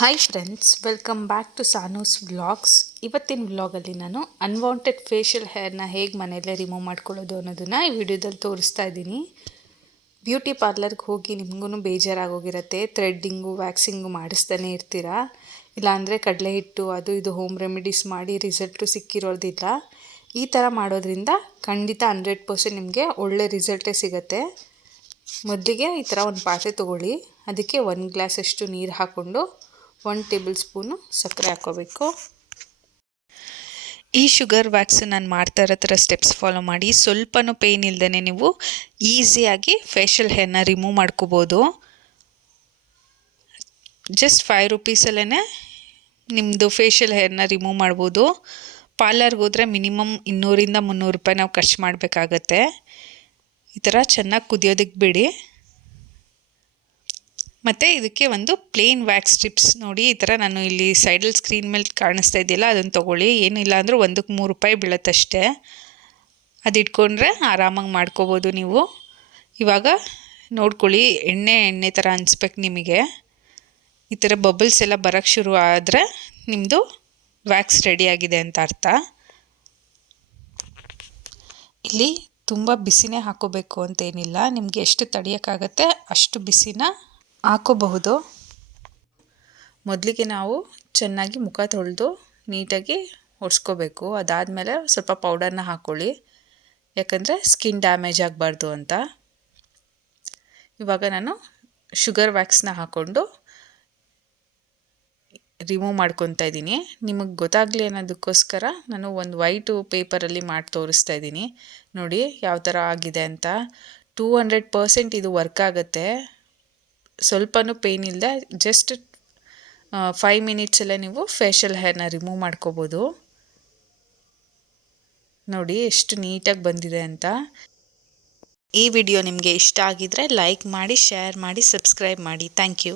Hi friends welcome back to Sanus vlogs ಇವತ್ತಿನ ವ್ಲಾಗಲ್ಲಿ ನಾನು ಅನ್ವಾಂಟೆಡ್ ಫೇಶಿಯಲ್ ಹೇರ್ನ ಹೇಗೆ ಮನೆಯಲ್ಲೇ ರಿಮೂವ್ ಮಾಡ್ಕೊಳ್ಳೋದು ಅನ್ನೋದನ್ನು ಈ ವಿಡಿಯೋದಲ್ಲಿ ತೋರಿಸ್ತಾ ಇದ್ದೀನಿ. ಬ್ಯೂಟಿ ಪಾರ್ಲರ್ಗೆ ಹೋಗಿ ನಿಮಗೂ ಬೇಜಾರಾಗೋಗಿರತ್ತೆ ಥ್ರೆಡ್ಡಿಂಗು ವ್ಯಾಕ್ಸಿಂಗು ಮಾಡಿಸ್ತಾನೆ ಇರ್ತೀರಾ? ಇಲ್ಲಾಂದರೆ ಕಡಲೆ ಹಿಟ್ಟು, ಅದು ಇದು ಹೋಮ್ ರೆಮಿಡೀಸ್ ಮಾಡಿ ರಿಸಲ್ಟು ಸಿಕ್ಕಿರೋದಿಲ್ಲ. ಈ ಥರ ಮಾಡೋದ್ರಿಂದ ಖಂಡಿತ ಹಂಡ್ರೆಡ್ ಪರ್ಸೆಂಟ್ ನಿಮಗೆ ಒಳ್ಳೆ ರಿಸಲ್ಟೇ ಸಿಗುತ್ತೆ. ಮೊದಲಿಗೆ ಈ ಥರ ಒಂದು ಪಾತ್ರೆ ತೊಗೊಳ್ಳಿ, ಅದಕ್ಕೆ ಒಂದು ಗ್ಲಾಸಷ್ಟು ನೀರು ಹಾಕ್ಕೊಂಡು ಒನ್ ಟೇಬಲ್ ಸ್ಪೂನು ಸಕ್ಕರೆ ಹಾಕೋಬೇಕು. ಈ ಶುಗರ್ ವ್ಯಾಕ್ಸ್ ನಾನು ಮಾಡ್ತಾ ಇರೋ ಥರ ಸ್ಟೆಪ್ಸ್ ಫಾಲೋ ಮಾಡಿ. ಸ್ವಲ್ಪನೂ ಪೇಯ್ನ್ ಇಲ್ಲದೇ ನೀವು ಈಸಿಯಾಗಿ ಫೇಶಿಯಲ್ ಹೇರ್ನ ರಿಮೂವ್ ಮಾಡ್ಕೋಬೋದು. ಜಸ್ಟ್ ಫೈವ್ ರುಪೀಸಲ್ಲೇ ನಿಮ್ಮದು ಫೇಶಿಯಲ್ ಹೇರ್ನ ರಿಮೂವ್ ಮಾಡ್ಬೋದು. ಪಾರ್ಲರ್ಗೆ ಹೋದರೆ ಮಿನಿಮಮ್ ಇನ್ನೂರಿಂದ ಮುನ್ನೂರು ರೂಪಾಯಿ ನಾವು ಖರ್ಚು ಮಾಡಬೇಕಾಗತ್ತೆ. ಈ ಥರ ಚೆನ್ನಾಗಿ ಕುದಿಯೋದಕ್ಕೆ ಬಿಡಿ. ಮತ್ತು ಇದಕ್ಕೆ ಒಂದು ಪ್ಲೇನ್ ವ್ಯಾಕ್ಸ್ ಸ್ಟ್ರಿಪ್ಸ್ ನೋಡಿ, ಈ ಥರ ನಾನು ಇಲ್ಲಿ ಸೈಡಲ್ ಸ್ಕ್ರೀನ್ ಮೇಲೆ ಕಾಣಿಸ್ತಾ ಇದೆಯಲ್ಲ, ಅದನ್ನು ತೊಗೊಳ್ಳಿ. ಏನಿಲ್ಲ ಅಂದರೂ ಒಂದಕ್ಕೆ ಮೂರು ರೂಪಾಯಿ ಬೀಳುತ್ತಷ್ಟೇ. ಅದು ಇಟ್ಕೊಂಡ್ರೆ ಆರಾಮಾಗಿ ಮಾಡ್ಕೋಬೋದು ನೀವು. ಇವಾಗ ನೋಡ್ಕೊಳ್ಳಿ, ಎಣ್ಣೆ ಎಣ್ಣೆ ಥರ ಅನಿಸ್ಬೇಕು ನಿಮಗೆ. ಈ ಥರ ಬಬಲ್ಸ್ ಎಲ್ಲ ಬರೋಕ್ಕೆ ಶುರು ಆದರೆ ನಿಮ್ಮದು ವ್ಯಾಕ್ಸ್ ರೆಡಿಯಾಗಿದೆ ಅಂತ ಅರ್ಥ. ಇಲ್ಲಿ ತುಂಬ ಬಿಸಿನೇ ಹಾಕೋಬೇಕು ಅಂತೇನಿಲ್ಲ ನಿಮಗೆ ಎಷ್ಟು ತಡೆಯೋಕ್ಕಾಗತ್ತೆ ಅಷ್ಟು ಬಿಸಿನ ಹಾಕೋಬಹುದು. ಮೊದಲಿಗೆ ನಾವು ಚೆನ್ನಾಗಿ ಮುಖ ತೊಳೆದು ನೀಟಾಗಿ ಒರೆಸ್ಕೋಬೇಕು ಅದಾದಮೇಲೆ ಸ್ವಲ್ಪ ಪೌಡರ್ನ ಹಾಕ್ಕೊಳ್ಳಿ ಯಾಕಂದರೆ ಸ್ಕಿನ್ ಡ್ಯಾಮೇಜ್ ಆಗಬಾರ್ದು ಅಂತ. ಇವಾಗ ನಾನು ಶುಗರ್ ವ್ಯಾಕ್ಸ್ನ ಹಾಕ್ಕೊಂಡು ರಿಮೂವ್ ಮಾಡ್ಕೊತಾ ಇದ್ದೀನಿ. ನಿಮಗೆ ಗೊತ್ತಾಗಲಿ ಅನ್ನೋದಕ್ಕೋಸ್ಕರ ನಾನು ಒಂದು ವೈಟು ಪೇಪರಲ್ಲಿ ಮಾಡಿ ತೋರಿಸ್ತಾ ಇದ್ದೀನಿ. ನೋಡಿ ಯಾವ ಥರ ಆಗಿದೆ ಅಂತ. ಟೂ ಹಂಡ್ರೆಡ್ ಪರ್ಸೆಂಟ್ ಇದು ವರ್ಕ್ ಆಗುತ್ತೆ. ಸ್ವಲ್ಪನೂ ಪೇಯ್ನ್ ಇಲ್ಲದೆ ಜಸ್ಟ್ ಫೈವ್ ಮಿನಿಟ್ಸಲ್ಲೇ ನೀವು ಫೇಶಿಯಲ್ ಹೇರ್ನ ರಿಮೂವ್ ಮಾಡ್ಕೋಬೋದು. ನೋಡಿ ಎಷ್ಟು ನೀಟಾಗಿ ಬಂದಿದೆ ಅಂತ. ಈ ವಿಡಿಯೋ ನಿಮಗೆ ಇಷ್ಟ ಆಗಿದರೆ ಲೈಕ್ ಮಾಡಿ ಶೇರ್ ಮಾಡಿ ಸಬ್ಸ್ಕ್ರೈಬ್ ಮಾಡಿ. Thank you